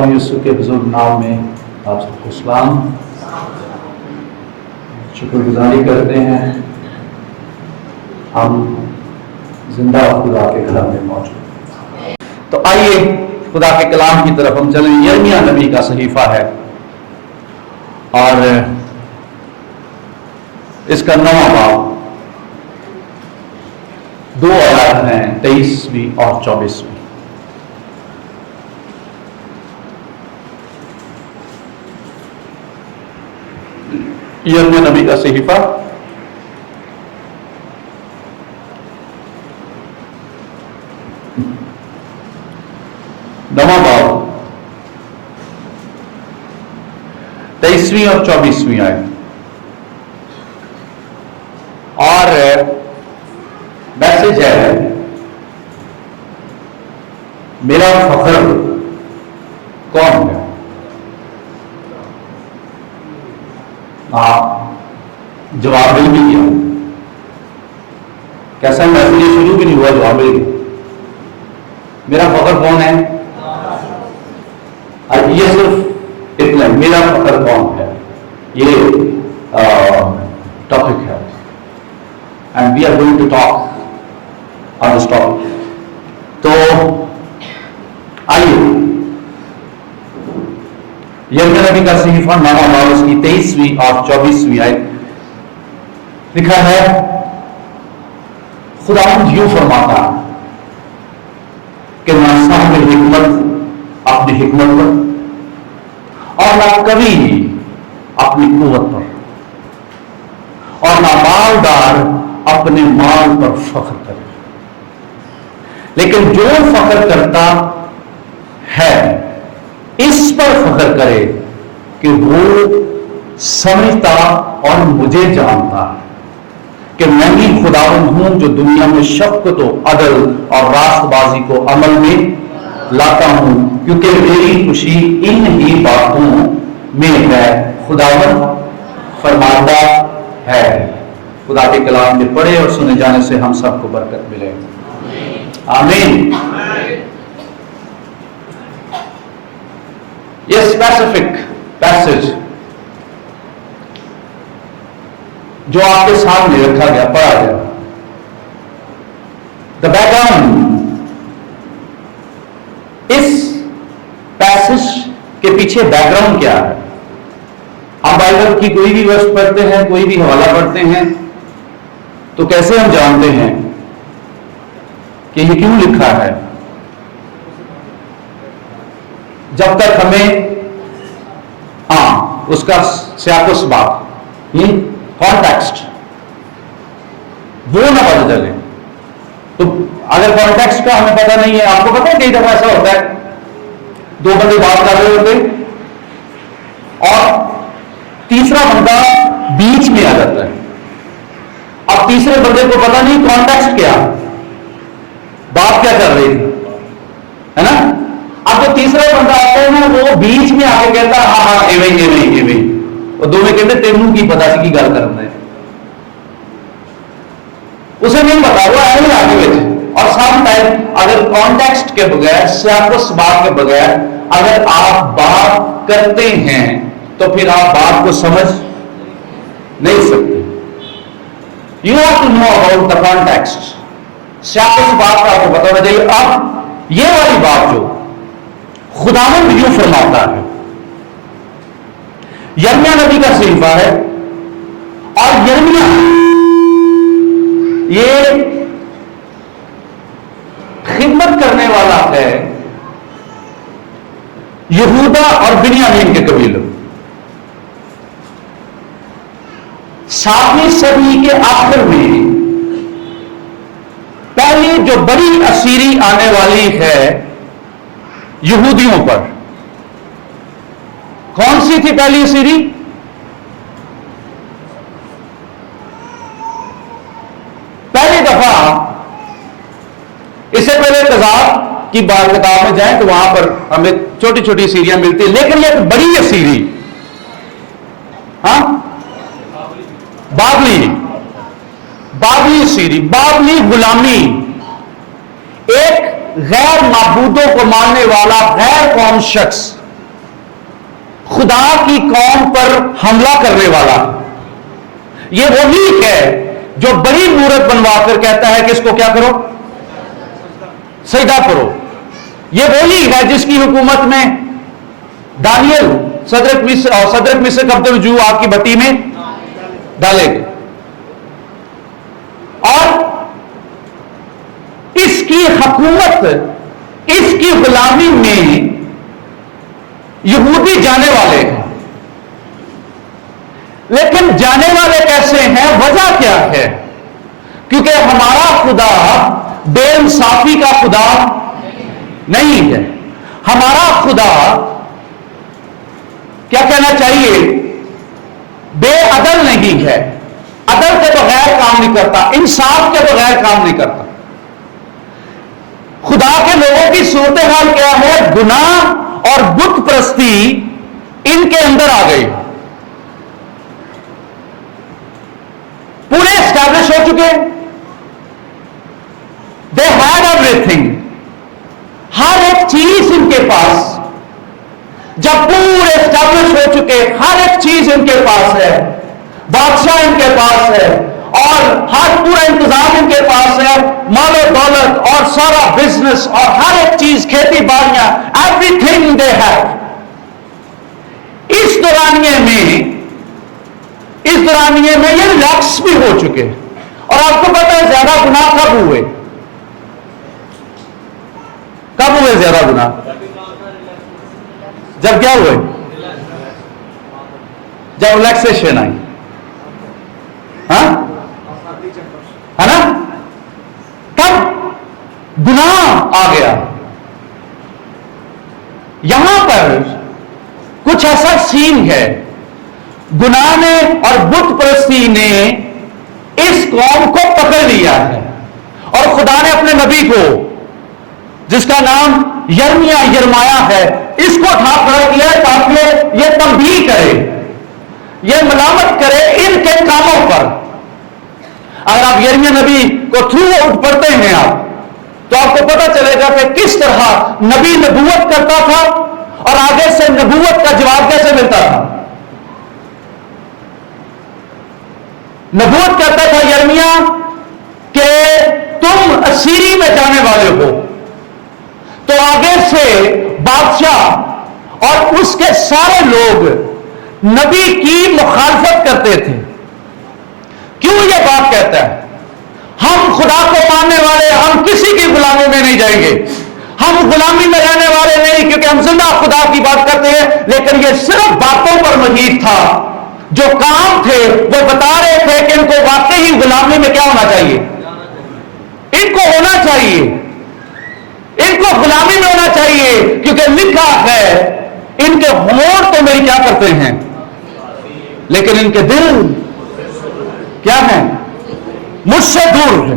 خداوند یسوع کے بزرگ نام میں آپ سب کو سلام. شکر گزاری کرتے ہیں ہم زندہ خدا کے گھر میں موجود. تو آئیے خدا کے کلام کی طرف ہم چلیں. یرمیہ نبی کا صحیفہ ہے اور اس کا 9واں باب 2 آیات ہیں 23ویں اور 24ویں. یرمیہ نبی کا صحیفہ نواں باب 23ویں اور 24ویں آیت. اور میسج ہے میرا فخر کون ہے. آپ جواب مل بھی کیا کیسا میسج شروع بھی نہیں ہوا جواب مل گیا. میرا فخر کون ہے. یہ صرف اتنا میرا فخر کون ہے یہ ٹاپک ہے and we are going to talk on this topic. تو آئیے یرمیہ نبی کا صحیفہ 9واں باب اس کی 23ویں اور 24ویں آیت لکھا ہے. خداوند یوں فرماتا کہ نہ صاحب حکمت اپنی حکمت پر اور نہ کبھی اپنی قوت پر اور نہ مالدار اپنے مال پر فخر کرے، لیکن جو فخر کرتا ہے اس پر فخر کرے کہ وہ سمجھتا اور مجھے جانتا ہے کہ میں ہی خداوند ہوں جو دنیا میں شفقت و عدل اور راست بازی کو عمل میں لاتا ہوں، کیونکہ میری خوشی ان ہی باتوں میں ہے خداوند فرماتا ہے. خدا کے کلام میں پڑھے اور سنے جانے سے ہم سب کو برکت ملے. آمین. یہ اسپیسیفک پیسج جو آپ کے سامنے رکھا گیا پڑھا گیا. دا بیک گراؤنڈ اس پیسج کے پیچھے بیک گراؤنڈ کیا ہے. ہم بائبل کی کوئی بھی ورس پڑھتے ہیں کوئی بھی حوالہ پڑھتے ہیں تو کیسے ہم جانتے ہیں کہ یہ کیوں لکھا ہے. جب تک ہمیں اس کا سیاق و سباق کانٹیکسٹ وہ نہ پتہ چلے. تو اگر کانٹیکسٹ کا ہمیں پتہ نہیں ہے، آپ کو پتہ ہے کئی دفعہ ایسا ہوتا ہے 2 بندے بات کر رہے ہوتے اور تیسرا بندہ بیچ میں آ جاتا ہے. اب تیسرے بندے کو پتہ نہیں کانٹیکسٹ کیا بات کیا کر رہی تھی، ہے نا. اب جو تیسرا بندہ آتا ہے نا وہ بیچ میں آ کے کہتا ہاں ایویں اور دونوں کہتے تینوں کی پتا سی کی گل کرنا ہے. اسے نہیں پتا وہ ایویں آگے بیٹھے. اور سم ٹائم اگر کانٹیکسٹ کے بغیر سیاق و سباق کے بغیر اگر آپ بات کرتے ہیں تو پھر آپ بات کو سمجھ نہیں سکتے. You have to know about the context. سیاق و سباق کا آپ کو پتا ہونا چاہیے. اب یہ والی بات جو خداوند یوں فرماتا ہے یرمیہ نبی کا صحیفہ ہے اور یرمیہ یہ خدمت کرنے والا ہے یہودا اور بنیامین کے قبیلوں. 7ویں صدی کے آخر میں پہلی جو بڑی اسیری آنے والی ہے یہودیوں پر. کون سی تھی پہلی اسیری؟ پہلی دفعہ اس سے پہلے تذاب کی بات کتاب میں جائیں تو وہاں پر ہمیں چھوٹی چھوٹی اسیریاں ملتی ہیں، لیکن یہ ایک بڑی اسیری بابلی اسیری، بابلی غلامی، ایک غیر معبودوں کو ماننے والا غیر قوم شخص خدا کی قوم پر حملہ کرنے والا، یہ وہی ہے جو بڑی مورت بنوا کر کہتا ہے کہ اس کو کیا کرو، سجدہ کرو۔ یہ وہی ہے جس کی حکومت میں دانیل صدرک مصر قبض وجوہ آگ کی بھٹی میں ڈالے گئے، اور اس کی حکومت، اس کی غلامی میں یہودی جانے والے ہیں۔ لیکن جانے والے کیسے ہیں؟ وجہ کیا ہے؟ کیونکہ ہمارا خدا بے انصافی کا خدا نہیں ہے، ہمارا خدا کیا کہنا چاہیے، بے عدل نہیں ہے، عدل کے بغیر کام نہیں کرتا، انصاف کے بغیر کام نہیں کرتا۔ خدا کے لوگوں کی صورتحال کیا ہے؟ گناہ اور بت پرستی ان کے اندر آ گئی، پورے اسٹیبلش ہو چکے، دے ہیڈ ایوری تھنگ، ہر ایک چیز ان کے پاس، جب پورے اسٹیبلش ہو چکے، ہر ایک چیز ان کے پاس ہے، بادشاہ ان کے پاس ہے، اور ہر پورا انتظام ان کے پاس ہے، مال و دولت اور سارا بزنس اور ہر ایک چیز، کھیتی باڑیاں، ایوری تھنگ دے ہیو۔ اس دورانیے میں یہ ریلیکس بھی ہو چکے، اور آپ کو پتا ہے زیادہ گناہ کب ہوئے؟ کب ہوئے زیادہ گناہ؟ جب کیا ہوئے؟ جب ریلیکسیشن آئی، ہاں ہے نا، تب گناہ آ گیا۔ یہاں پر کچھ ایسا سین ہے، گناہ نے اور بت پرستی نے اس قوم کو پکڑ لیا ہے، اور خدا نے اپنے نبی کو، جس کا نام یرمیا ہے، اس کو اٹھا کھڑا کیا تاکہ یہ تنبیہ کرے، یہ ملامت کرے ان کے کاموں پر۔ اگر آپ یرمیا نبی کو تھرو آؤٹ پڑھتے ہیں آپ، تو آپ کو پتہ چلے گا کہ کس طرح نبی نبوت کرتا تھا اور آگے سے نبوت کا جواب کیسے ملتا تھا۔ نبوت کرتا تھا یرمیا کہ تم اسیری میں جانے والے ہو، تو آگے سے بادشاہ اور اس کے سارے لوگ نبی کی مخالفت کرتے تھے۔ کیوں یہ بات کہتا ہے؟ ہم خدا کو ماننے والے، ہم کسی کی غلامی میں نہیں جائیں گے، ہم غلامی میں رہنے والے نہیں، کیونکہ ہم زندہ خدا کی بات کرتے ہیں۔ لیکن یہ صرف باتوں پر محیط تھا، جو کام تھے وہ بتا رہے تھے کہ ان کو واقعی غلامی میں کیا ہونا چاہیے، ان کو ہونا چاہیے، ان کو غلامی میں ہونا چاہیے، کیونکہ لکھا ہے ان کے ہونٹ تو میری کیا کرتے ہیں، لیکن ان کے دل کیا ہے، مجھ سے دور ہے۔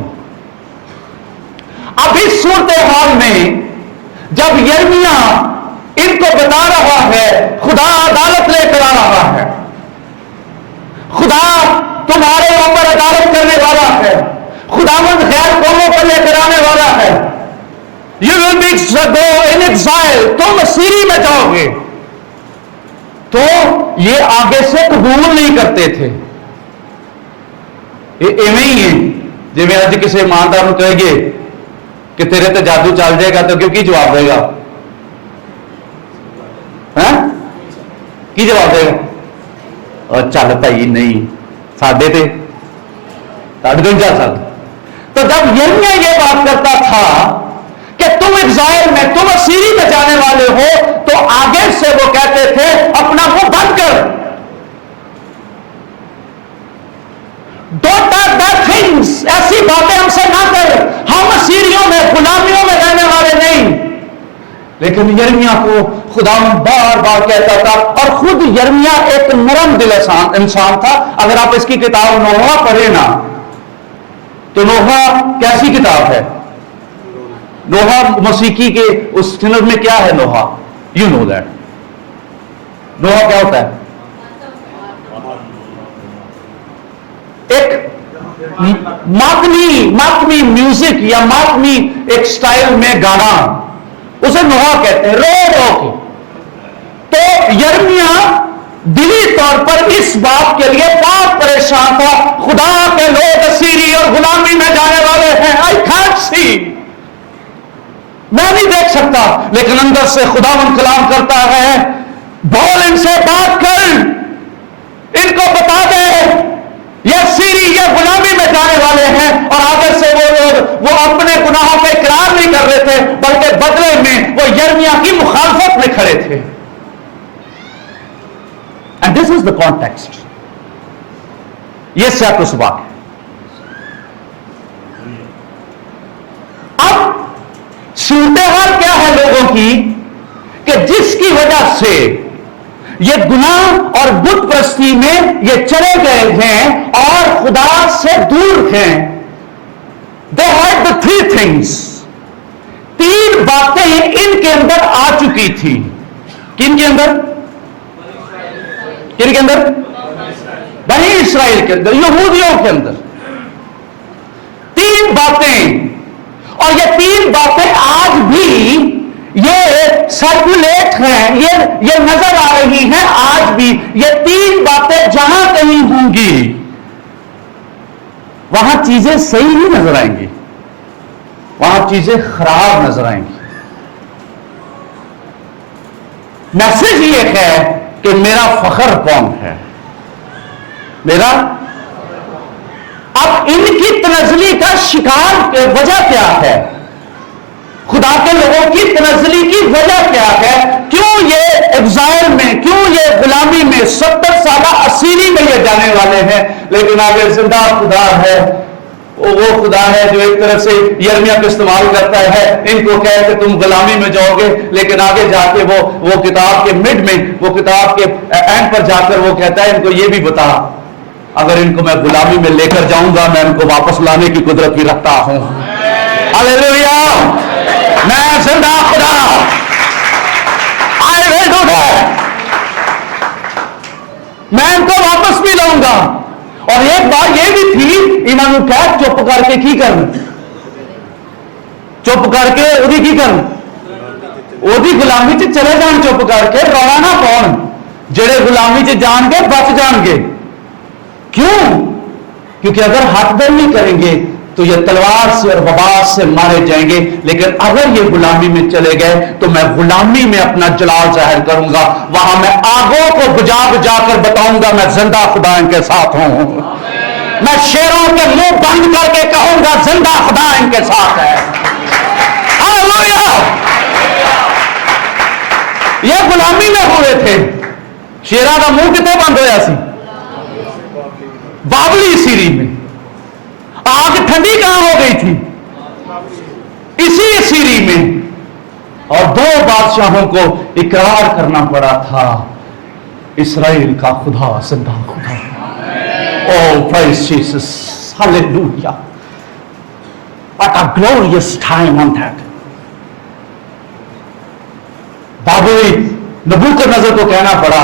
اب اس صورتحال میں جب یرمیا ان کو بتا رہا ہے خدا عدالت لے کر آ رہا ہے، خدا تمہارے اوپر عدالت کرنے والا ہے، خداوند غیر قوموں پر لے کر آنے والا ہے، you will be go in exile، تم اسیری میں جاؤ گے، تو یہ آگے سے قبول نہیں کرتے تھے۔ ایویں ہی ہے جی میں آج کسی ایماندار کو کہے گے کہ تیرے تے جادو چل جائے گا تو کیوں کی جواب دے گا، کی جواب دے گا؟ اور چل بھائی نہیں، ساڈے تے نہیں چل سکتا۔ تو جب یرمیا یہ بات کرتا تھا کہ تم ایگزائل میں، تم اسیری میں جانے والے ہو، تو آگے سے وہ کہتے تھے اپنا منہ بند کر، ڈونٹ ٹاک دیٹ تھنگس، ایسی باتیں ہم سے نہ کر، ہم اسیریوں میں غلامیوں میں رہنے والے نہیں۔ لیکن یرمیا کو خدا بار بار کہتا تھا، اور خود یرمیا ایک نرم دل انسان تھا۔ اگر آپ اس کی کتاب نوحہ پڑھیں نا، تو نوحہ کیسی کتاب ہے؟ نوحہ موسیقی کے اس سند میں کیا ہے نوحہ؟ یو نو دیٹ نوحہ کیا ہوتا ہے؟ ایک ماتمی میوزک یا ماتمی ایک سٹائل میں گانا، اسے نوحہ کہتے ہیں، رو رو کے۔ تو یرمیا دلی طور پر اس بات کے لیے بہت پریشان تھا، خدا کے لوگ اسیری اور غلامی میں جانے والے ہیں، I can't see، میں نہیں دیکھ سکتا، لیکن اندر سے خداوند کلام کرتا ہے، بول ان سے بات کر، ان کو بتا دے یہ اسیری یہ غلامی میں جانے والے ہیں، اور آگے سے وہ لوگ وہ اپنے گناہوں پہ اقرار نہیں کر رہے تھے، بلکہ بدلے میں وہ یرمیا کی مخالفت میں کھڑے تھے. And this is the context. یہ سیاق و سباق ہے. اب صورتحال کیا ہے لوگوں کی کہ جس کی وجہ سے یہ گناہ اور بت پرستی میں یہ چلے گئے ہیں اور خدا سے دور ہیں. They had the three things. 3 باتیں ان کے اندر آ چکی تھی. کن کے اندر؟ کن کے اندر؟ بنی اسرائیل کے اندر، یہودیوں کے اندر 3 باتیں، اور یہ 3 باتیں آج بھی یہ سرکولیٹ ہیں، یہ نظر آ رہی ہیں آج بھی. یہ 3 باتیں جہاں کہیں ہوں گی وہاں چیزیں صحیح نہیں نظر آئیں گی، وہاں چیزیں خراب نظر آئیں گی. میسج یہ ہے کہ میرا فخر کون ہے، میرا. اب ان کی تنزلی کا شکار وجہ کیا ہے؟ خدا کے لوگوں کی تنزلی کی وجہ کیا ہے؟ کیوں یہ ایگزائل میں، کیوں یہ غلامی میں 70 سالہ اسیری میں یہ جانے والے ہیں؟ لیکن آگے زندہ خدا ہے، وہ خدا ہے جو ایک طرف سے یرمیا کو استعمال کرتا ہے، ان کو کہے کہ تم غلامی میں جاؤ گے، لیکن آگے جا کے وہ کتاب کے مڈ میں، وہ کتاب کے اینڈ پر جا کر وہ کہتا ہے ان کو یہ بھی بتا، اگر ان کو میں غلامی میں لے کر جاؤں گا میں ان کو واپس لانے کی قدرت بھی رکھتا ہوں. ہاللیلویا، میں زندہ خدا، I will do that، میں ان کو واپس بھی لاؤں گا. اور ایک بات یہ بھی تھی، انہوں نے کہا چپ کر کے کی کرنا، چپ کر کے وہی کی کرنا، وہی غلامی چ چلے جان، چپ کر کے رونا نہ پاؤن، جڑے غلامی چ جان گے بچ جان گے. کیوں؟ کیونکہ اگر ہاتھ در نہیں کریں گے تو یہ تلوار سے اور وبا سے مارے جائیں گے، لیکن اگر یہ غلامی میں چلے گئے تو میں غلامی میں اپنا جلال ظاہر کروں گا، وہاں میں آگوں کو بجا بجا کر بتاؤں گا میں زندہ خدا ان کے ساتھ ہوں. میں شیروں کے منہ بند کر کے کہوں گا زندہ خدا ان کے ساتھ ہے. ہاللیلویا. یہ غلامی میں ہوئے تھے، شیروں کا منہ کتنے بند ہویا سی؟ بابلی سیری میں. آگ ٹھنڈی کہاں ہو گئی تھی؟ اسی سیری میں. اور 2 بادشاہوں کو اقرار کرنا پڑا تھا، اسرائیل کا خدا زندہ خدا. Oh, praise Jesus. Hallelujah. What a glorious time on that. Babli نبوکدنضر کو کہنا پڑا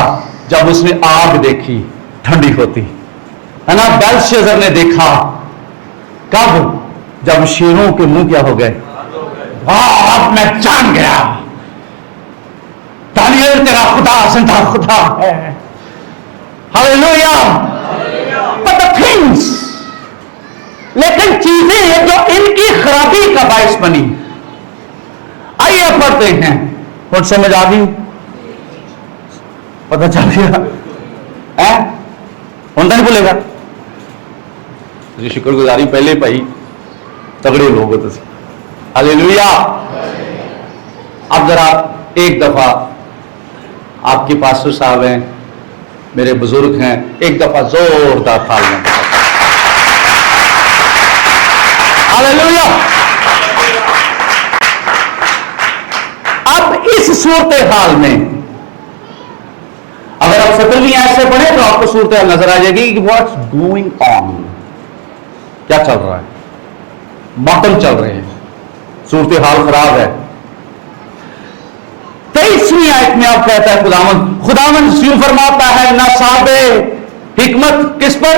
جب اس نے آگ دیکھی ٹھنڈی ہوتی ہے نا. بیلشازر نے دیکھا کب؟ جب شیروں کے منہ کیا ہو گئے. اب میں جان گیا دانیل تیرا خدا زندہ خدا ہے. ہاللیلویا. But the things، لیکن چیزیں جو ان کی خرابی کا باعث بنی. آئیے پڑھتے ہیں. کچھ سمجھ آ گئی؟ پتہ چل گیا؟ ہوں تو نہیں بولے گا؟ شکر گزاری پہلے پائی تگڑے لوگ ہو. ہاللیلویا. اب ذرا ایک دفعہ آپ کے پاسٹر صاحب ہیں، میرے بزرگ ہیں، ایک دفعہ زوردار تالیاں. ہاللیلویا. اب اس صورتحال میں اگر آپ 17ویں آیت سے پڑھیں تو آپ کو صورتحال نظر آ جائے گی کہ واٹس گوئنگ آن، کیا چل رہا ہے. ماتم چل رہے ہیں، صورتحال خراب ہے. 23ویں آیت میں آپ کہتا ہے خداوند یوں فرماتا ہے، نصاب حکمت کس پر؟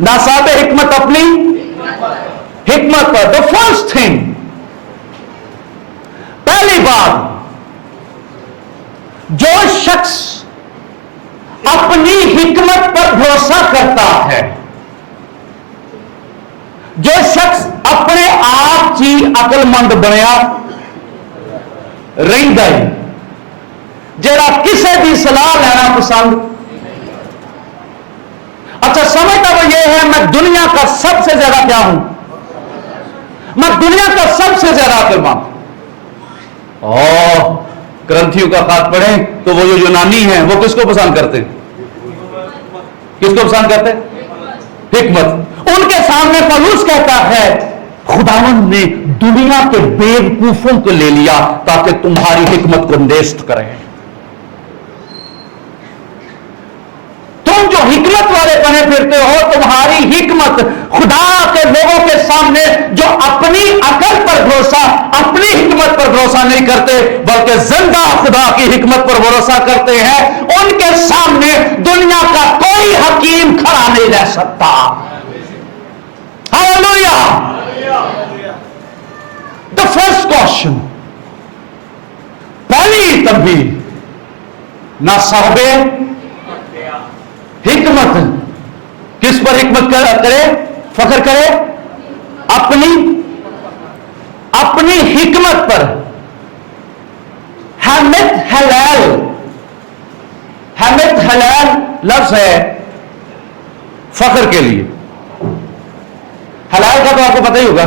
نصاب حکمت اپنی حکمت پر. the first thing، پہلی بات جو شخص اپنی حکمت پر بھروسہ کرتا ہے، جو شخص اپنے آپ کی عقل مند بنیا رہندا ہے، جڑا کسی بھی صلاح لینا پسند، اچھا سمجھتا وہ یہ ہے میں دنیا کا سب سے زیادہ کیا ہوں، میں دنیا کا سب سے زیادہ عقل مند۔ کرنتھیوں کا خط پڑھیں تو وہ جو یونانی ہیں وہ کس کو پسند کرتے ہیں؟ کس کو پسند کرتے ہیں؟ حکمت۔ ان کے سامنے پولس کہتا ہے خداوند نے دنیا کے بیوقوفوں کو لے لیا تاکہ تمہاری حکمت کو نیست کریں۔ تم جو حکمت والے بنے پھرتے ہو، تمہاری حکمت خدا کے لوگوں کے سامنے جو اپنی عقل پر بھروسہ، اپنی حکمت پر بھروسہ نہیں کرتے بلکہ زندہ خدا کی حکمت پر بھروسہ کرتے ہیں، ان کے سامنے دنیا کا کوئی حکیم کھڑا نہیں رہ سکتا۔ ہاللویا۔ The first caution، پہلی تنبیہ، نہ صاحب حکمت، کس پر حکمت کرے، فخر کرے، اپنی حکمت پر۔ حمد حلال لفظ ہے فخر کے لیے۔ حلال کا تو آپ کو پتہ ہی ہوگا،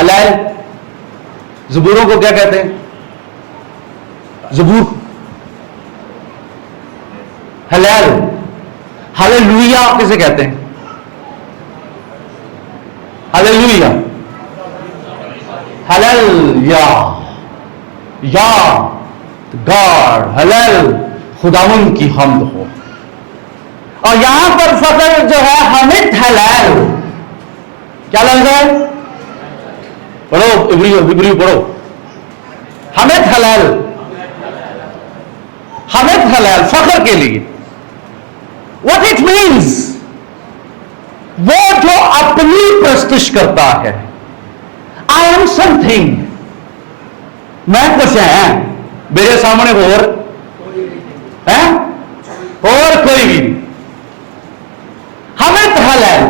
حلال زبوروں کو کیا کہتے ہیں؟ زبور حلال۔ ہاللویا کسے کہتے ہیں؟ ہاللویا، حلال یا گاڈ، حلال خداوند کی حمد ہو۔ اور یہاں پر فخر جو ہے حمد حلال، کیا لفظ ہے؟ پڑھو عبری پڑھو، حمد حلال فخر کے لیے۔ What it means، وہ جو اپنی پرستش کرتا ہے، I am something، میں کچھ ہے، میرے سامنے اور کوئی بھی نہیں۔ حمد حلال،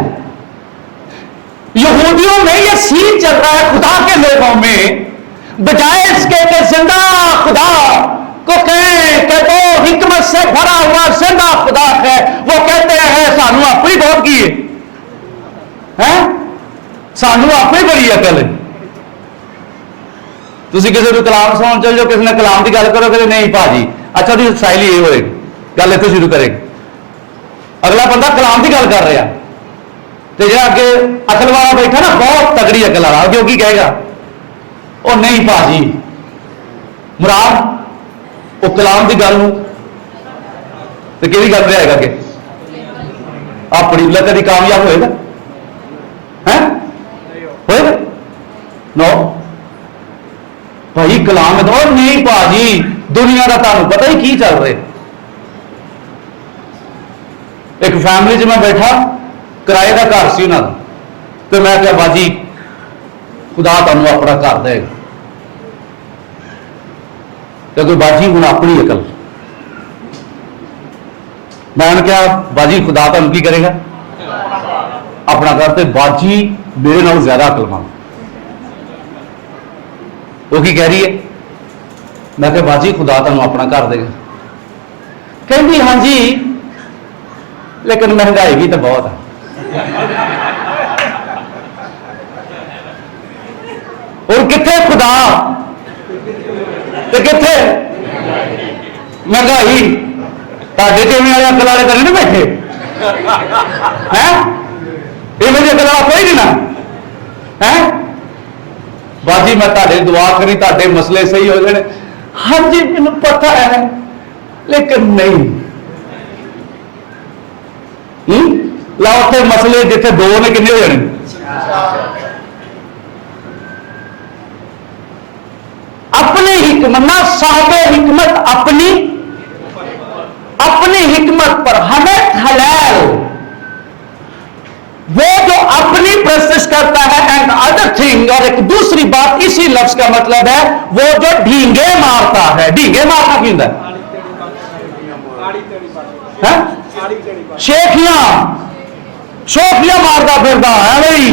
یہودیوں میں یہ سین چل رہا ہے خدا کے لوگوں میں، بجائے اس کے کہ زندہ خدا کو کہیں کہ وہ حکمت سے بھرا ہوا زندہ خدا ہے، وہ کہتے ہیں سانو اپنی بہت کی ہے، سانو اپنی بڑی عقل ہے۔ تسی کسی کو کلام سن چل جاؤ، کسی نے کلام کی گل کرو کہ نہیں پاجی، اچھا جی سائل یہ ہوئے گی، گل اتنے شروع کرے گی۔ اگلا بندہ کلام کی گل کر رہا تو جا کے عقل والا بیٹھا نا، بہت تگڑی عقل والا، جو کی کہے گا وہ نہیں پاجی مراد وہ کلام کی گل تو کہ گل رہے گا کہ اپنی کدی کامیاب ہوئے گا؟ ہوئے گا؟ نو بھائی کلام میں تو نہیں پاجی دنیا کا تمہیں پتہ ہی کی چل رہے۔ ایک فیملی میں بیٹھا، کرائے کا گھر سی انہوں تو میں کہا باجی خدا تمہیں اپنا گھر دے گا، کہ باجی ہوں اپنی عقل، میں نے کہا باجی خدا تمہیں کی کرے گا؟ اپنا گھر۔ تو باجی میرے نال زیادہ عقل مند، وہ کی کہہ رہی ہے؟ میں کہ باجی خدا تمہیں اپنا گھر دے گا، کہندی ہاں جی لیکن مہنگائی بھی تو بہت ہے۔ اور کتنے خدا کتنے مہنگائی؟ تے ٹیوی والے عقل والے کرنے نہیں بیٹھے، یہ میری عقل والا کوئی نہیں نا۔ باجی میں تھے دعا کری تے مسئلے صحیح ہو جانے۔ ہاں جی مجھے پتا ہے لیکن نہیں لا اتنے مسئلے جتنے دو نے کنے ہو جانے؟ اپنی حکمت، نہ صاحب حکمت اپنی حکمت پر حمد حلال، وہ جو اپنی پرستش کرتا ہے اینڈ ادر تھنگ، اور ایک دوسری بات اسی لفظ کا مطلب ہے وہ جو ڈھینگے مارتا ہے. ڈھینگے مارنا کیوں ہے؟ شوخیاں مارتا پھرتا ہے بھائی.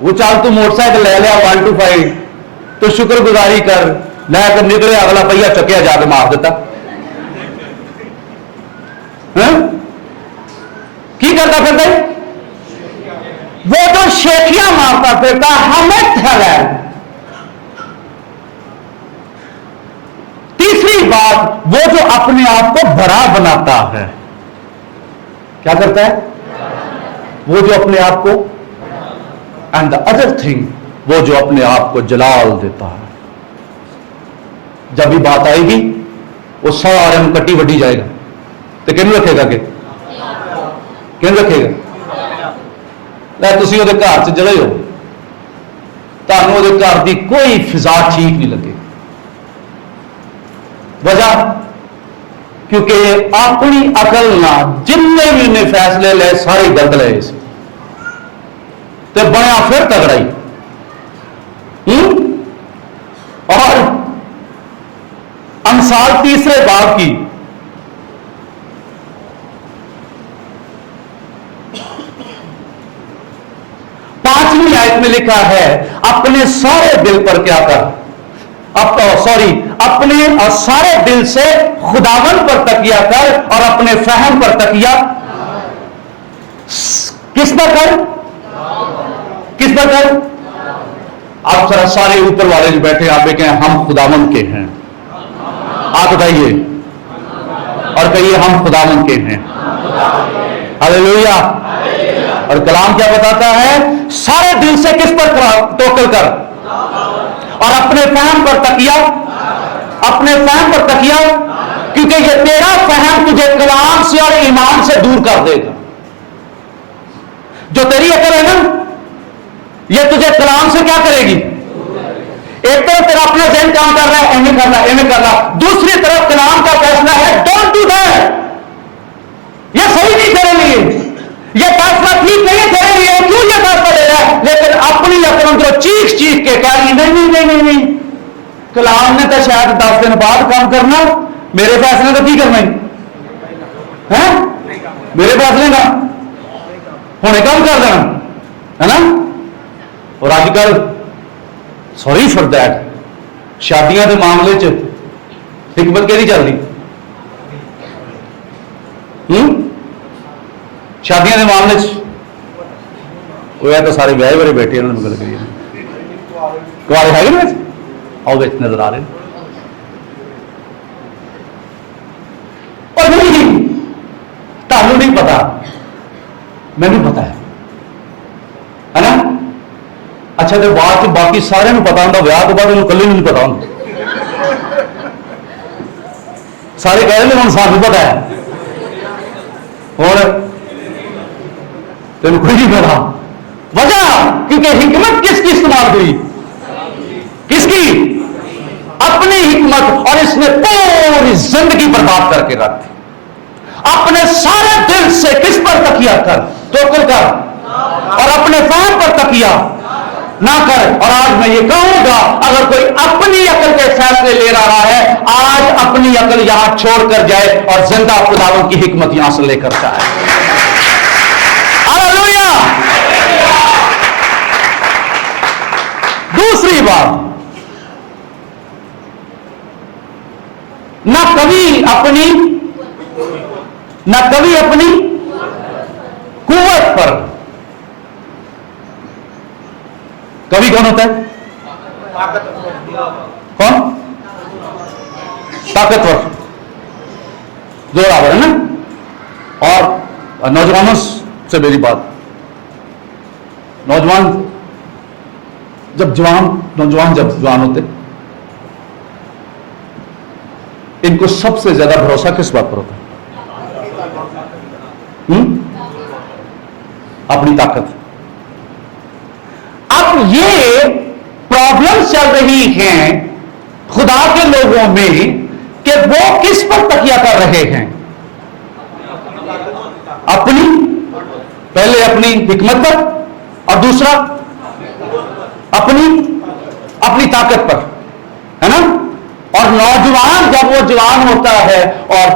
وہ چال تو موٹر سائیکل لے لیا 125 تو شکر گزاری کر، لے کر نکلے اگلا پہیا چکیا جا کے مار دیتا. کی کرتا پھرتا ہے؟ وہ جو شیخیاں مارتا پھرتا ہمیں ہے. تیسری بات، وہ جو اپنے آپ کو بڑا بناتا ہے. کیا کرتا ہے؟ وہ جو اپنے آپ کو، اینڈ دا ادر تھنگ، وہ جو اپنے آپ کو جلال دیتا ہے. جب بھی بات آئے گی وہ سارے میں کٹی وڈی جائے گا تو کن رکھے گا؟ کن رکھے گا؟ تھی وہ گھر چ جلے ہو، تمہیں وہ گھر کی کوئی فضا ٹھیک نہیں لگے. وجہ کیونکہ اپنی عقل نہ جن بھی نے فیصلے لے سارے غلط لے تو بنیا پھر تگڑا ہی. اور امثال تیسرے باب کی 5ویں آیت میں لکھا ہے اپنے سارے دل پر کیا کر، اپنے سارے دل سے خداوند پر تکیہ کر اور اپنے فہم پر تکیہ کس پر کر؟ کس پر کر؟ آپ ذرا سارے اوپر والے جو بیٹھے آپ کہیں ہم خداوند کے ہیں. آپ بتائیے اور کہیے ہم خداوند کے ہیں. ہلیلویا. اور کلام کیا بتاتا ہے؟ سارے دل سے کس پر توکل کر اور اپنے فہم پر تکیہ، اپنے فہم پر تکیہ، کیونکہ یہ تیرا فہم تجھے کلام سے اور ایمان سے دور کر دے گا. جو تیری عقل ہے نا یہ تجھے کلام سے کیا کرے گی؟ ایک طرف تیرا اپنا ذہن کام کر رہا ہے ایویں کرنا ایویں کرنا، دوسری طرف کلام کا فیصلہ ہے ڈونٹ ڈو دیٹ، یہ صحیح نہیں تیرے لیے، یہ فیصلہ ٹھیک نہیں ہے تیرے لیے، کیوں یہ فیصلہ لے رہا ہے؟ لیکن اپنی عقل جو چیخ چیخ کے کہہ رہی نہیں نہیں نہیں نہیں، کلام نے تو شاید 10 دن بعد کام کرنا، میرے فیصلے کا کی کرنا ہے؟ میرے فیصلے کا ہونے کام کر دینا ہے نا. اور آج کل سوری فار دیٹ شادیاں کے معاملے چ حکمت کہڑی چل رہی؟ شادیاں کے معاملے وہ تو سارے بیاہ بڑے بیٹھے انہوں نے گل کری کارے ہے نا آؤ بچ نظر آ رہے ہیں. اور نہیں تمہیں نہیں پتا، مینوں پتا ہے نا. اچھا تو بعد باقی سارے پتا ہوں ویاہ تو بعد انہوں کلے نہیں پتا ہوں. سارے کہہ رہے ہیں ہوں سانو پتا ہے، اور تین کوئی نہیں پتا. وجہ کیونکہ حکمت کس کی استعمال ہوئی؟ کس کی؟ اپنی حکمت. اور اس نے پوری زندگی برباد کر کے رکھ دی. اپنے سارے دل سے کس پر تکیہ کر، توکل کر، اور اپنے فہم پر تکیہ نہ کر. اور آج میں یہ کہوں گا اگر کوئی اپنی عقل کے فیصلے لے رہا ہے، آج اپنی عقل یہاں چھوڑ کر جائے اور زندہ خداوند کی حکمت یہاں سے لے کر جائے. ہلیلویا. دوسری بات، نہ کبھی اپنی قوت پر. کبھی کون ہوتا ہے؟ کون؟ طاقتور، زور آور ہے نا. اور نوجوانوں سے میری بات، نوجوان جب جوان ہوتے ان کو سب سے زیادہ بھروسہ کس بات پر ہوتا ہے؟ اپنی طاقت. اب یہ پرابلم چل رہی ہیں خدا کے لوگوں میں کہ وہ کس پر تکیہ کر رہے ہیں؟ پہلے اپنی حکمت پر اور دوسرا اپنی طاقت پر، ہے نا؟ اور نوجوان جب وہ جوان ہوتا ہے، اور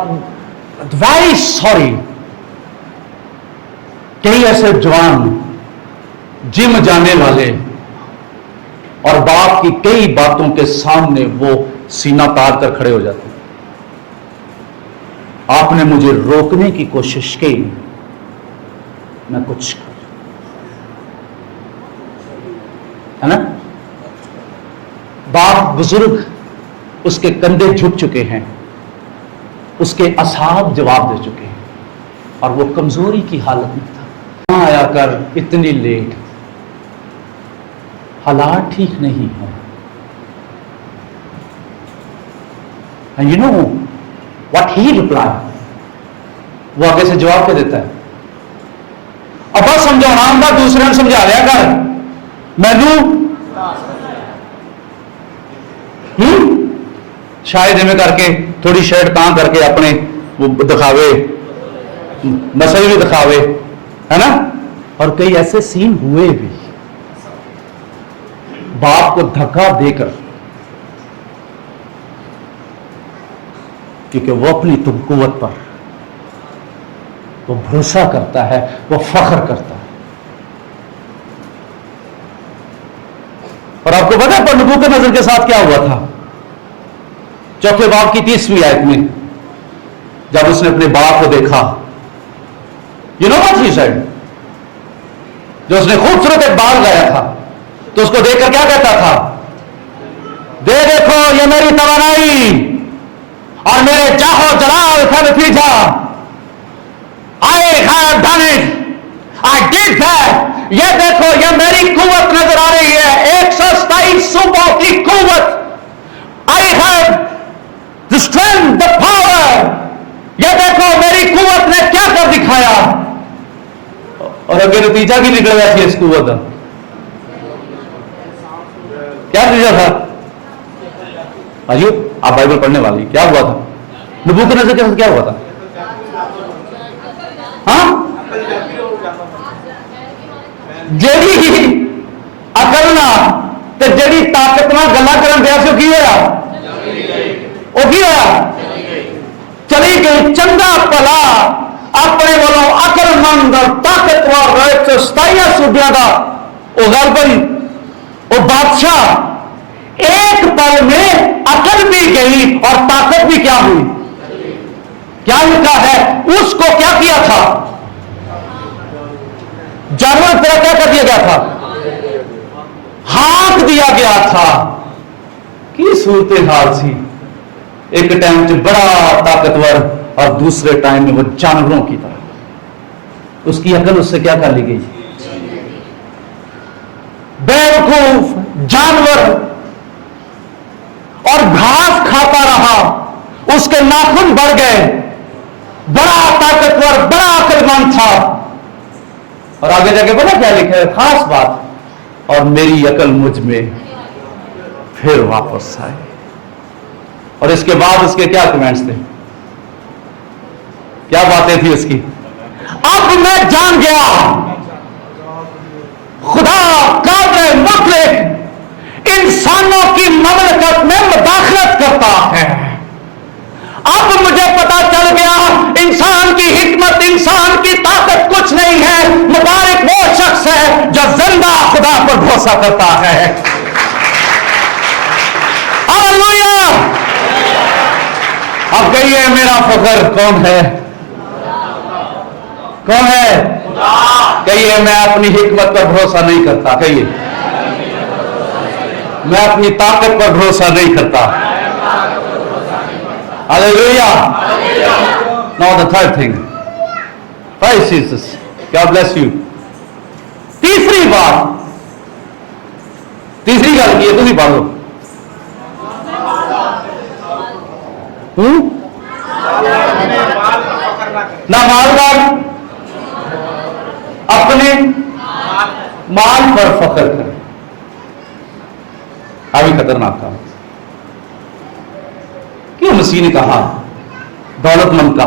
ویری سوری، کئی ایسے جوان جم جانے والے اور باپ کی کئی باتوں کے سامنے وہ سینہ تار کر کھڑے ہو جاتے ہیں. آپ نے مجھے روکنے کی کوشش کی، میں کچھ ہے نا. باپ بزرگ، اس کے کندھے جھک چکے ہیں، اس کے اصحاب جواب دے چکے ہیں، اور وہ کمزوری کی حالت میں تھا. کہاں آیا کر اتنی لیٹ، حالات ٹھیک نہیں ہیں. And you know what he replied؟ وہ آگے سے جواب کیا دیتا ہے؟ ابا سمجھانا ہوں گا، دوسرے نے سمجھا لیا کر، میں شاید میں کر کے تھوڑی شرٹ تاں کر کے اپنے وہ دکھاوے، مسل بھی دکھاوے، ہے نا. اور کئی ایسے سین ہوئے بھی، باپ کو دھکا دے کر، کیونکہ وہ اپنی تم قوت پر وہ بھروسہ کرتا ہے، وہ فخر کرتا ہے. اور آپ کو پتا ہے پر نبوکدنضر کے ساتھ کیا ہوا تھا؟ چوتھے باب کی 30ویں آیت میں جب اس نے اپنے باپ کو دیکھا، you know what he said؟ جو اس نے خوبصورت ایک بال گایا تھا، تو اس کو دیکھ کر کیا کہتا تھا؟ دیکھو یہ میری توانائی اور میرے چاہو جلال کا نتیجہ. I have done it، I did that. یہ دیکھو یہ میری قوت نظر آ رہی ہے، 127 صوبوں کی قوت. I have the strength، the power. یہ دیکھو میری قوت نے کیا کر دکھایا. اور اگر نتیجہ کی نکل گیا تھی اس قوت کا، کیا نتیجہ تھا؟ آپ بائبل پڑھنے والی، کیا ہوا تھا نبوکدنضر کے ساتھ؟ کیا ہوا تھا؟ ہاں، جیڑی عقل نہ تے جیڑی طاقت نہ گلا کرن دیا سی، کی ہوا؟ وہ کی ہوا؟ چلی گئی. چنگا بھلا اپنے والوں عقل مند اور طاقتور 127 صوبیاں کا وہ غالباً وہ بادشاہ ایک پل میں عقل بھی گئی اور طاقت بھی کیا ہوئی. کیا لکھا ہے؟ اس کو کیا کیا تھا؟ جانور طرح کیا کر دیا گیا تھا؟ ہانک دیا گیا تھا. کی صورتحال سی، ایک ٹائم سے بڑا طاقتور اور دوسرے ٹائم میں وہ جانوروں کی طرح. اس کی عقل اس سے کیا کر لی گئی؟ بیوقوف جانور، اور گھاس کھاتا رہا، اس کے ناخن بڑھ گئے. بڑا طاقتور، بڑا عقل مند تھا. اور آگے جا کے پتا کیا لکھا ہے؟ خاص بات، اور میری عقل مجھ میں پھر واپس آئے. اور اس کے بعد اس کے کیا کمنٹس تھے، کیا باتیں تھی اس کی؟ اب میں جان گیا خدا قادر مطلق انسانوں کی مملکت میں مداخلت کرتا ہے. اب مجھے پتا چل گیا انسان کی حکمت، انسان کی طاقت کچھ نہیں ہے. مبارک وہ شخص ہے جو زندہ خدا پر بھروسہ کرتا ہے. ہاللویا. اب کہیے میرا فخر کون ہے؟ کون ہے؟ کہیے میں اپنی حکمت پر بھروسہ نہیں کرتا. کہیے میں اپنی طاقت پر بھروسہ نہیں کرتا. Hallelujah. Now the third thing. Praise Jesus. God bless you. تیسری بات، تیسری گل کی ہے، تم ہی پڑھ لو. نہ مالدار اپنے مال پر فخر کرے. ابھی خطرناک کام. کیوں مسیح نے کہا دولت مند کا؟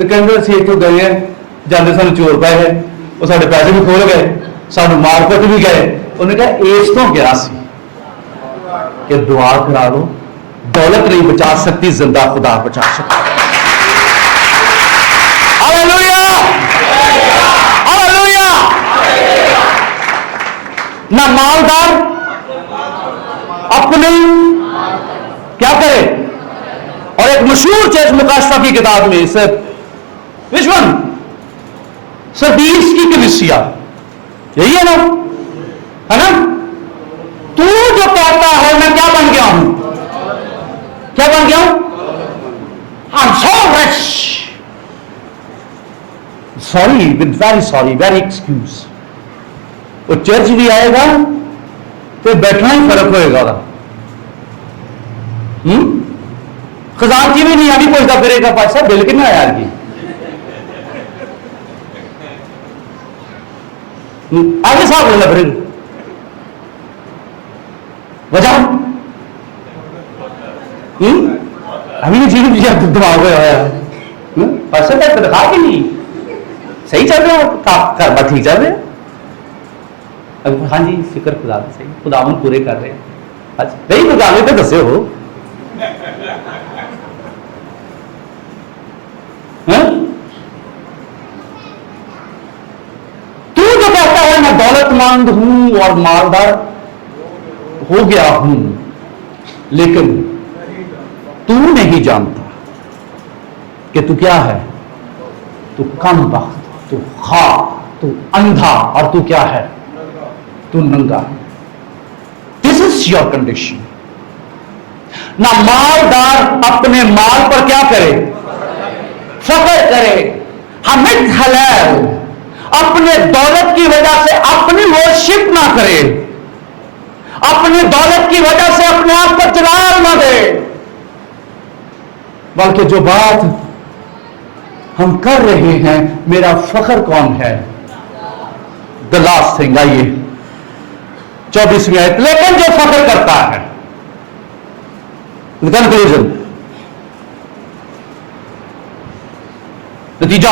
تو کہیں اسی اتوں گئے ہیں جانے سانو چور پائے ہیں وہ سارے پیسے بھی کھول گئے سانو مار کٹ بھی گئے انہوں نے کہا اس تو کیا سی کہ دعا کرا لو دولت نہیں بچا سکتی زندہ خدا بچا سکتا ہاللویا ہاللویا نہ مالدار اپنے کیا کرے اور ایک مشہور چیز مکاشفہ کی کتاب میں وشون سردیس کی کلیسیا یہی ہے نا تو جو کہتا ہے میں کیا بن گیا ہوں کیا بن گیا ہوں I'm so rich sorry with very sorry very excuse وہ چرچ بھی آئے گا تو بیٹھنا ہی فرق ہوئے گا خزانچی بھی نہیں آنی پوچھتا پھرے گا پیسہ بل کتنا آیا یار کی آگے صاحب لینا پھر وجہ ابھی نہیں چیز دماغ ہوا ہے پیسے کا تنخواہ کی نہیں صحیح چل رہا گھر بار ٹھیک چل رہے ہاں جی فکر خدا صحیح خداون پورے کر رہے ہیں نہیں خدا نے تو دسے ہو تو جو کہتا ہے میں دولت مند ہوں اور مالدار ہو گیا ہوں لیکن تو نہیں جانتا کہ تو کیا ہے تو کم بخت تو خواہ تو اندھا اور تو کیا ہے تو ننگا دس از یور کنڈیشن نہ مالدار اپنے مال پر کیا کرے فخر کرے ہمیں حلال اپنے دولت کی وجہ سے اپنی ورشپ نہ کرے اپنی دولت کی وجہ سے اپنے آپ پر جلال نہ دے بلکہ جو بات ہم کر رہے ہیں میرا فخر کون ہے the last thing آئیے 24ویں آیت لیکن جو فخر کرتا ہے کنکلوژن نتیجہ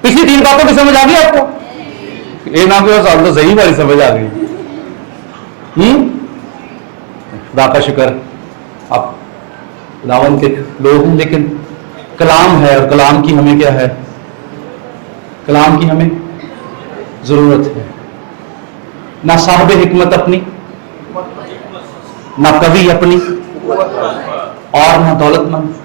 پچھلی 3 باتوں کی سمجھ آ گئی آپ کو یہ نام کے ساتھ تو صحیح والی سمجھ آ گئی خدا کا شکر آپ خداوند کے لوگ ہیں لیکن کلام ہے اور کلام کی ہمیں کیا ہے کلام کی ہمیں ضرورت ہے نہ صاحب حکمت اپنی نہ کوی اپنی اور نہ دولت مند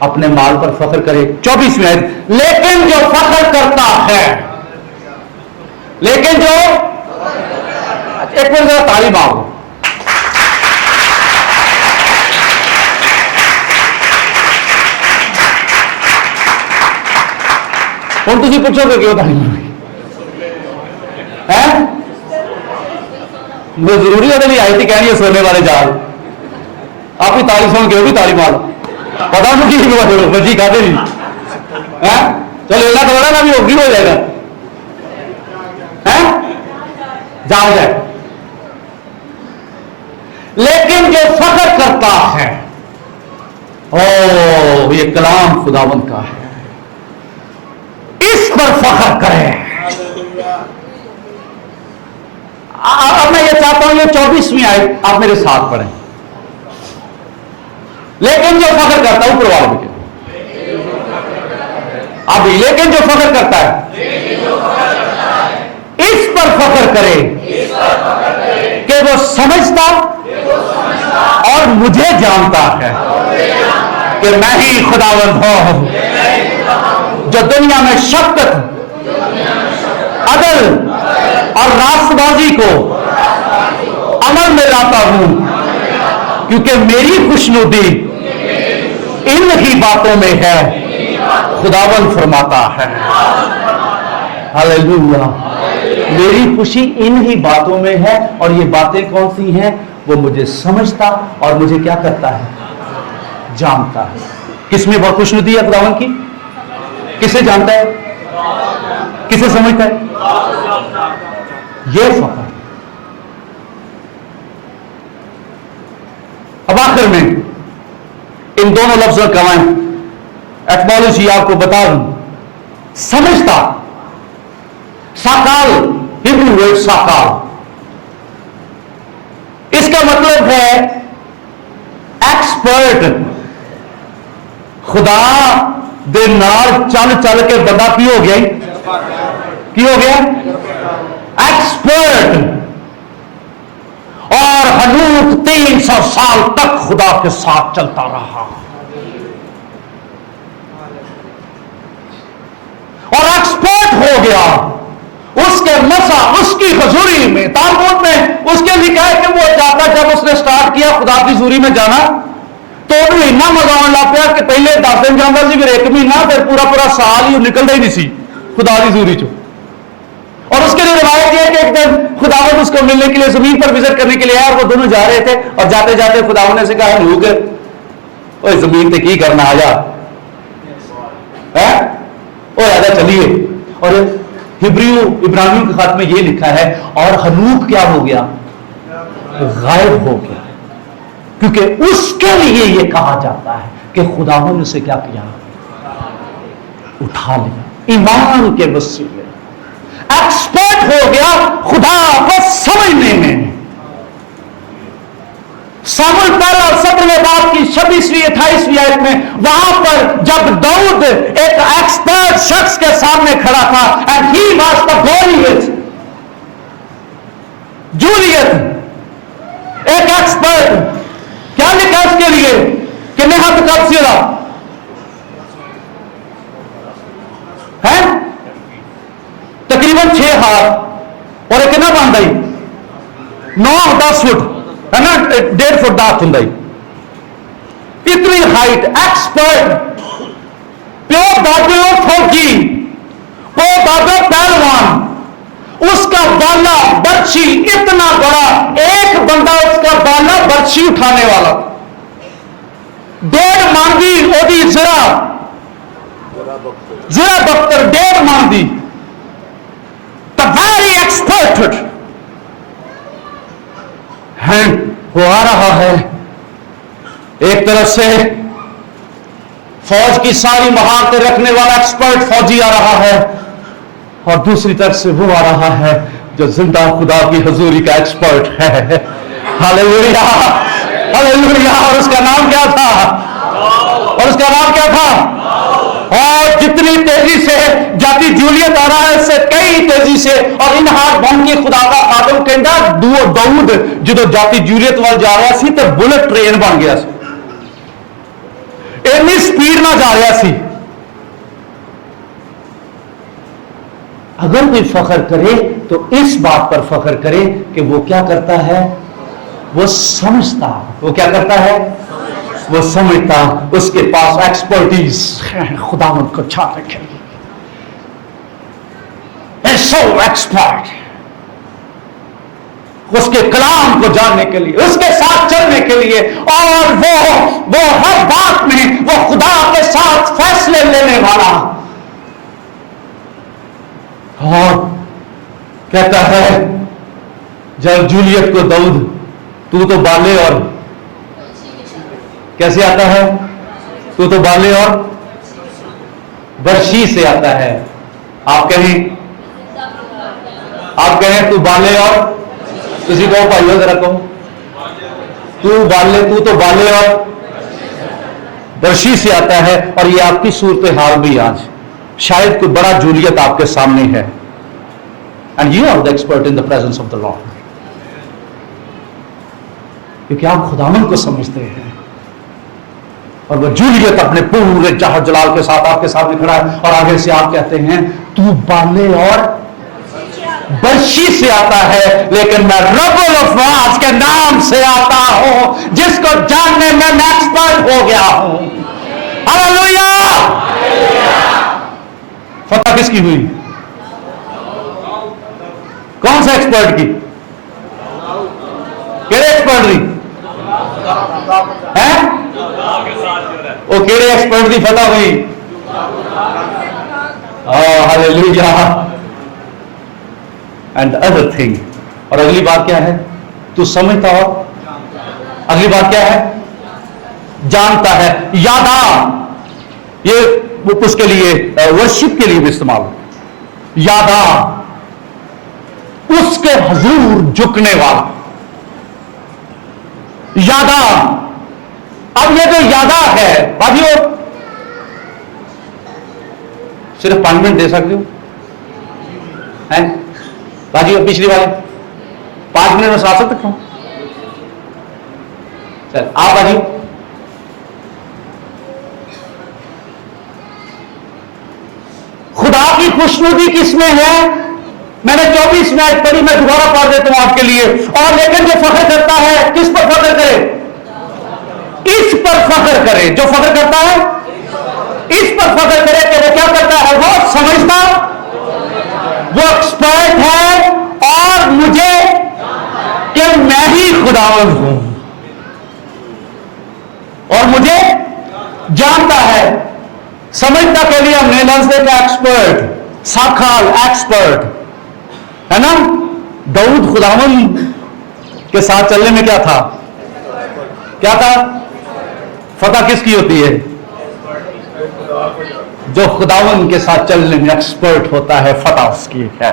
اپنے مال پر فخر کرے 24ویں آیت لیکن جو فخر کرتا ہے لیکن جو ایک بار ذرا تعلیم آؤ ہوں تھی پوچھو گے کیوں تعلیم وہ ضروری ہے آئی تھی کہنی ہے سونے والے جال آپ کی تعلیم سن کے وہ بھی تعلیم آ پتا نہیں مرضی کھاتے نہیں چلو اللہ تو نا بھی ہوگی ہو جائے گا جاؤ جائے لیکن جو فخر کرتا ہے یہ کلام خداوند کا ہے اس پر فخر کرے اب میں یہ چاہتا ہوں یہ 24ویں آیت آپ میرے ساتھ پڑھیں لیکن جو فخر کرتا ہے اوپر والے بھی ابھی لیکن جو فخر کرتا ہے اس پر فخر کرے کہ وہ سمجھتا اور مجھے جانتا ہے کہ میں ہی خداوند ہوں جو دنیا میں شفقت عدل اور راست بازی کو عمل میں لاتا ہوں کیونکہ میری خوشنودی ان ہی باتوں میں ہے خداوند فرماتا ہے ہاللیلویا میری خوشی ان ہی باتوں میں ہے اور یہ باتیں کون سی ہیں وہ مجھے سمجھتا اور مجھے کیا کرتا ہے جانتا ہے کس میں بہت خوشنودی ہے خداوند کی کسے جانتا ہے کسے سمجھتا ہے یہ فخر اب آخر میں ان دونوں لفظوں کا ایٹمالوجی آپ کو بتا دوں. سمجھتا, ساکال, ہیبریو ورڈ ساکال, اس کا مطلب ہے ایکسپرٹ. خدا دے نال چل چل کے بندہ کی ہو گیا, کی ہو گیا ایکسپرٹ. اور ہنوک 300 سال تک خدا کے ساتھ چلتا رہا, اور ایکسپرٹ ہو گیا. اس کے مسا, اس کی حضوری میں, تالمود میں اس کے لکھا ہے کہ وہ جاتا, جب اس نے سٹارٹ کیا خدا کی حضوری میں جانا تو مہینہ مزہ آن لگ پیا کہ پہلے 10 دن جانا سی, پھر 1 مہینہ, پھر پورا سال ہی نکلتا ہی نہیں سی خدا کی حضوری چو. اور اس کے لیے روایت یہ ہے کہ ایک دن خداوند اس کو ملنے کے لیے زمین پر وزٹ کرنے کے لیے آیا, اور وہ دونوں جا رہے تھے, اور جاتے جاتے خداوند نے سے کہا لوگ اوے زمین تے کی کرنا آ جا, او آجا چلیے. اور ہبریو ابراہیم کے خط میں یہ لکھا ہے اور ہنوک کیا ہو گیا, غائب ہو گیا, کیونکہ اس کے لیے یہ کہا جاتا ہے کہ خداوند نے اسے کیا کیا, اٹھا لیا ایمان کے وسیلے. ایکسپرٹ ہو گیا خدا کو سمجھنے میں. ساموئیل پہلا 17ویں باب کی 26ویں 28ویں آیت میں, وہاں پر جب داؤد ایک ایکسپرٹ شخص کے سامنے کھڑا تھا, and he was the Goliath, جولیت ایک ایکسپرٹ, کیا لکھا اس کے لیے کہ نہت کب سیرا ہے, تقریباً 6 ہاتھ اور ایک نہ باندھ آئی 9-10 فٹ ہے نا, 1.5 فٹ دات ہوں, اتنی ہائٹ. ایکسپرٹ, پیو دادو فوجی, پیو دادو پہلوان, اس کا بالا برچھی اتنا بڑا, ایک بندہ اس کا بالا برچھی اٹھانے والا, 1.5 مانگی اوڈی زرا بختر, 1.5 مانگی. The very experted ہے, وہ آ رہا ہے. ایک طرف سے فوج کی ساری مہارتیں رکھنے والا ایکسپرٹ فوجی آ رہا ہے, اور دوسری طرف سے وہ آ رہا ہے جو زندہ خدا کی حضوری کا ایکسپرٹ ہے. ہاللیلویا, ہاللیلویا. اور اس کا نام کیا تھا, اور اس کا نام کیا تھا, اور جتنی تیزی سے جاتی جولیت آ رہا ہے اس سے کئی تیزی سے, اور ان ہاتھ بن کے خدا کا خادم کہندا داؤد جدو جاتی جولیت وال جا رہا سی تے بلٹ ٹرین بن گیا سی, اتنی سپیڈ نہ جا رہا سی. اگر کوئی فخر کرے تو اس بات پر فخر کرے کہ وہ کیا کرتا ہے, وہ سمجھتا. وہ کیا کرتا ہے, وہ سمجھتا. اس کے پاس ایکسپرٹیز خداوند کو چھا رکھے گی. سو ایکسپرٹ اس کے کلام کو جاننے کے لیے, اس کے ساتھ چلنے کے لیے, اور وہ ہر بات میں وہ خدا کے ساتھ فیصلے لینے والا. اور کہتا ہے جب جولیت کو داؤد تو بالے اور کیسے آتا ہے, تو بالے اور برشی سے آتا ہے. آپ کہیں تو بالے اور کسی کو بھائیو ذرا کہو, تو بالے اور برشی سے آتا ہے. اور یہ آپ کی صورتحال بھی آج شاید کوئی بڑا جولیت آپ کے سامنے ہے, and you are the expert in the presence of the Lord, کیونکہ آپ خداوند کو سمجھتے ہیں. اور وہ جولیت اپنے پورے جہر جلال کے ساتھ آپ کے سامنے کھڑا ہے, اور آگے سے آپ کہتے ہیں تو بالے اور برشی سے آتا ہے, لیکن میں رب الافواج کے نام سے آتا ہوں جس کو جاننے میں ایکسپرٹ ہو گیا ہوں. ہاللیلویا. فتح کس کی ہوئی, کون سا ایکسپرٹ کی, کہڑے ایکسپرٹ دی ہیں, وہ کہڑے ایکسپرٹ دی فتح ہوئی. ہاللیلویا. And other thing. اور اگلی بات کیا ہے, تو سمجھتا ہو. اگلی بات کیا ہے, جانتا ہے. یادا یہ اس کے لیے ورشپ کے لیے بھی استعمال ہوتا ہے. یادا، اس کے حضور جھکنے والا. یادا. اب یہ جو یادا ہے بھائیو، صرف 5 منٹ دے سکتے ہو بھائیو؟ پچھلی والے 5 منٹ میں ساتھ سکتا ہوں. چل آپ بھائیو. خدا کی خوشنودی کس میں ہے؟ میں نے 24 منٹ پڑھی، میں دوبارہ پڑھ دیتا ہوں آپ کے لیے. اور لیکن جو فخر کرتا ہے کس پر فخر کرے؟ اس پر فخر کرے. جو فخر کرتا ہے اس پر فخر کرے کہ وہ کیا کرتا ہے؟ وہ سمجھتا، وہ ایکسپرٹ ہے اور مجھے کہ میں ہی خداوند ہوں اور مجھے جانتا ہے. سمجھتا کے لیے ہم نے لفظ دیکھا ایکسپرٹ، ساکھال ایکسپرٹ ہے نا. داؤد خداوند کے ساتھ چلنے میں کیا تھا؟ کیا تھا؟ فتح کس کی ہوتی ہے؟ جو خداوند کے ساتھ چلنے میں ایکسپرٹ ہوتا ہے، فتح اس کی ہے.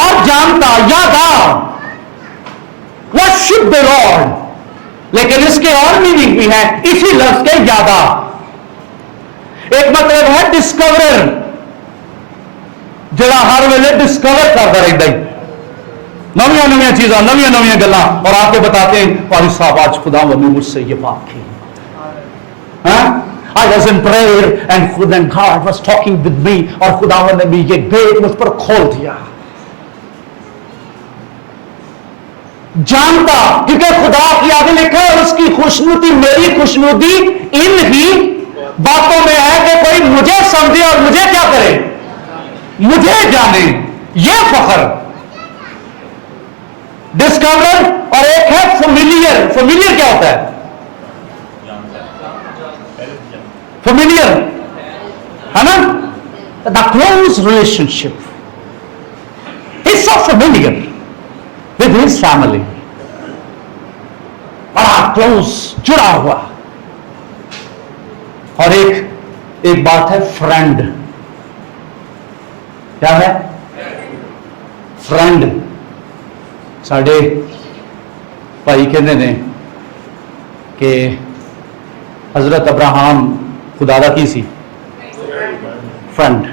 اور جانتا، یادا، ورشپ دی لارڈ. لیکن اس کے اور میننگ بھی ہے اسی لفظ کے یادا. ایک مطلب ہے ڈسکورر، جڑا ہر ویلے ڈسکور کرتا رہتا ہے نویاں نویاں چیزاں، نویاں نویاں گلاں، اور آپ کو بتاتے ہیں قاری صاحب آج خدا نے مجھ سے یہ بات کی. I was in prayer and God was talking with me، اور خدا نے بھی یہ گیٹ مجھ پر کھول دیا. جانتا، کیونکہ خدا کی آگے لکھا ہے اس کی خوشنودی، میری خوشنودی ان ہی باتوں میں ہے کہ کوئی مجھے سمجھے اور مجھے کیا کرے؟ مجھے جانے. یہ فخر ڈسکور. اور ایک ہے فیملیئر. فیملیئر کیا ہوتا ہے؟ فیملیئر ہے نا، the close relationship. He's so familiar with his family. بڑا کلوز، جڑا ہوا. اور ایک بات ہے فرینڈ. کیا ہے؟ فرینڈ. ساڈے بھائی کہتے ہیں کہ حضرت ابراہم خدا دا کی سی فرینڈ،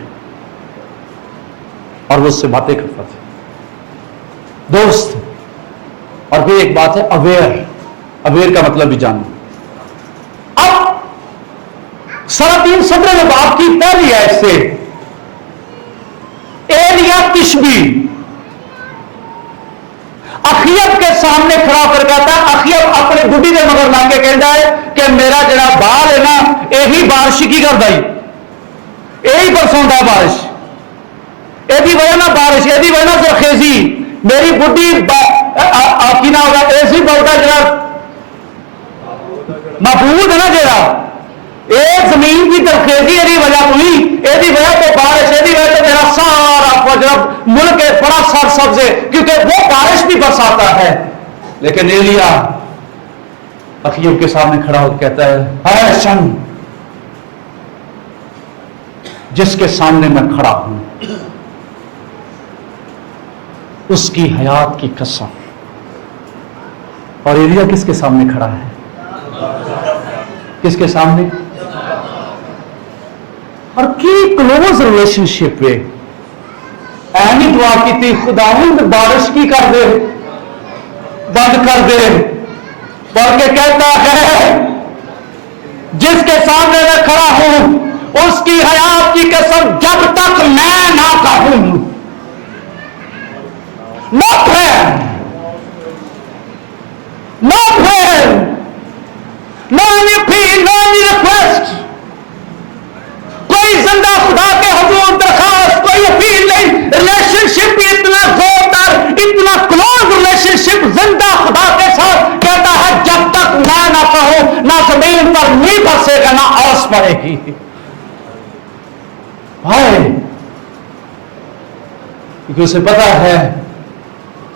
اور وہ اس سے باتیں کرتا تھا، دوست. اور پھر ایک بات ہے اویئر. اویئر کا مطلب بھی جاننا. اب 3:17 باب کی پہلی آیت سے ایلیا تشبی اخیب کے سامنے کھڑا ہو کر کہتا ہے، اخیب اپنے بڈی دے مگر لگ کے کہتا ہے کہ میرا جڑا بال ہے نا یہی بارش کی کرتا ہی، یہی برسوندا ہے بارش، یہ وجہ نہ بارش، یہ وجہ نہ زرخیزی. میری بڈی کی نہ ہوگا ایسی بولتا جڑا محبوب ہے نا، جڑا یہ زمین کی زرخیزی یہ وجہ ہوئی، یہ وجہ تو بارش، یہ وجہ تو میرا سارا جڑا ملک ہے بڑا سر سبز ہے، کیونکہ وہ بارش بھی برساتا ہے. لیکن ایلیا اخیب کے سامنے کھڑا ہو کہتا ہے، اے شن جس کے سامنے میں کھڑا ہوں اس کی حیات کی قسم. اور ایلیا کس کے سامنے کھڑا ہے؟ کس کے سامنے؟ اور کی کلوز ریلیشن شپ ہے. اینی دعا کی تھی، خداوند بارش کی کر دے، بند کر دے. پڑھ کے کہتا ہے جس کے سامنے میں کھڑا ہوں اس کی حیات کی قسم جب تک میں نہ کہوں. No prayer, no prayer, no any appeal, no any request. کوئی زندہ خدا کے حضور درخواست، کوئی اپیل نہیں. ریلیشن شپ اتنا زوردار، اتنا کلوز ریلیشن شپ زندہ خدا کے ساتھ کہتا ہے جب تک میں نہ کہوں نہ زمین پر نہیں برسے گا نہ اوس پڑے گی. کیونکہ اسے پتا ہے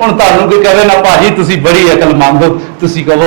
ਹੁਣ ਤੁਹਾਨੂੰ ਕੋਈ ਕਹੇ ਨਾ ਭਾਜੀ ਤੁਸੀਂ ਬੜੀ ਅਕਲਮੰਦ ਹੋ, ਤੁਸੀਂ ਕਹੋ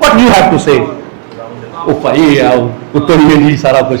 what you have to say, ਉਹ ਭਾਈ ਆਓ ਉਤਰੀਏ ਜੀ ਸਾਰਾ ਕੁਝ,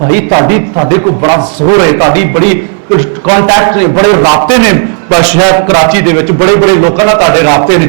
ਭਾਈ ਤੁਹਾਡੇ ਕੋਲ ਬੜਾ ਜ਼ੋਰ ਹੈ, ਤੁਹਾਡੀ ਬੜੀ ਕੰਟੈਕਟ ਨੇ, ਬੜੇ ਰਾਬਤੇ ਨੇ, ਸ਼ਾਇਦ ਕਰਾਚੀ ਦੇ ਵਿੱਚ ਬੜੇ ਬੜੇ ਲੋਕਾਂ ਨਾਲ ਤੁਹਾਡੇ ਰਾਬਤੇ ਨੇ,